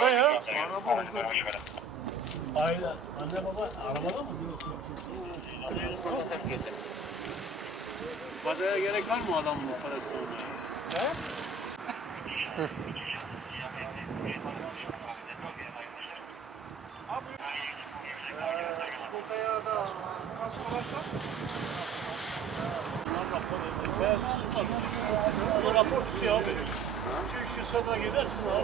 Burada ya. Aynen. Anne baba arabada mı? İfadeye gerek var mı adamın ifadesi olmaya? He? Abi, sigortaya da kask varsa? Bunlar rapor ediyor. Beyaz su var. Bu rapor tutuyor abi. 2-3 yıl sonra gidersin abi.